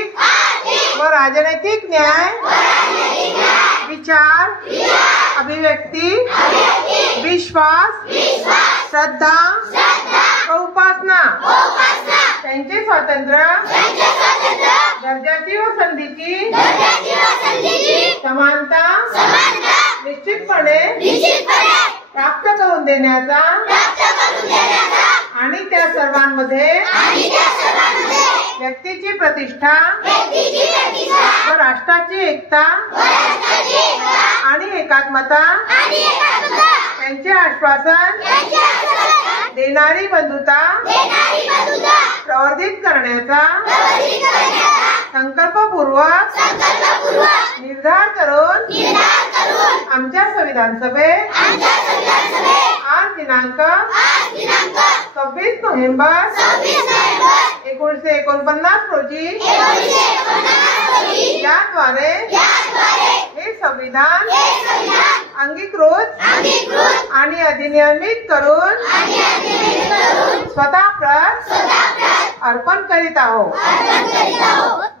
आर्थिक व राजनैतिक न्याय, विचार, अभिव्यक्ति, विश्वास, श्रद्धा व उपासना त्यांचे स्वातंत्र्य, दर्जाची व संधीची समानता निश्चितपणे प्राप्त करून देण्याचा आणि त्या सर्वांमध्ये व्यक्तीची प्रतिष्ठा व राष्ट्राची एकता आणि एकात्मता यांचे आश्वासन देणारी बंधुता प्रवर्धित करण्याचा संकल्पपूर्वक निर्धार करून आमच्या संविधान सभेत आज दिनांक 26 नोव्हेंबर 1949 रोजी याद्वारे हे संविधान अंगीकृत आणि अधिनियमित करून स्वतः अर्पण करीत आहोत।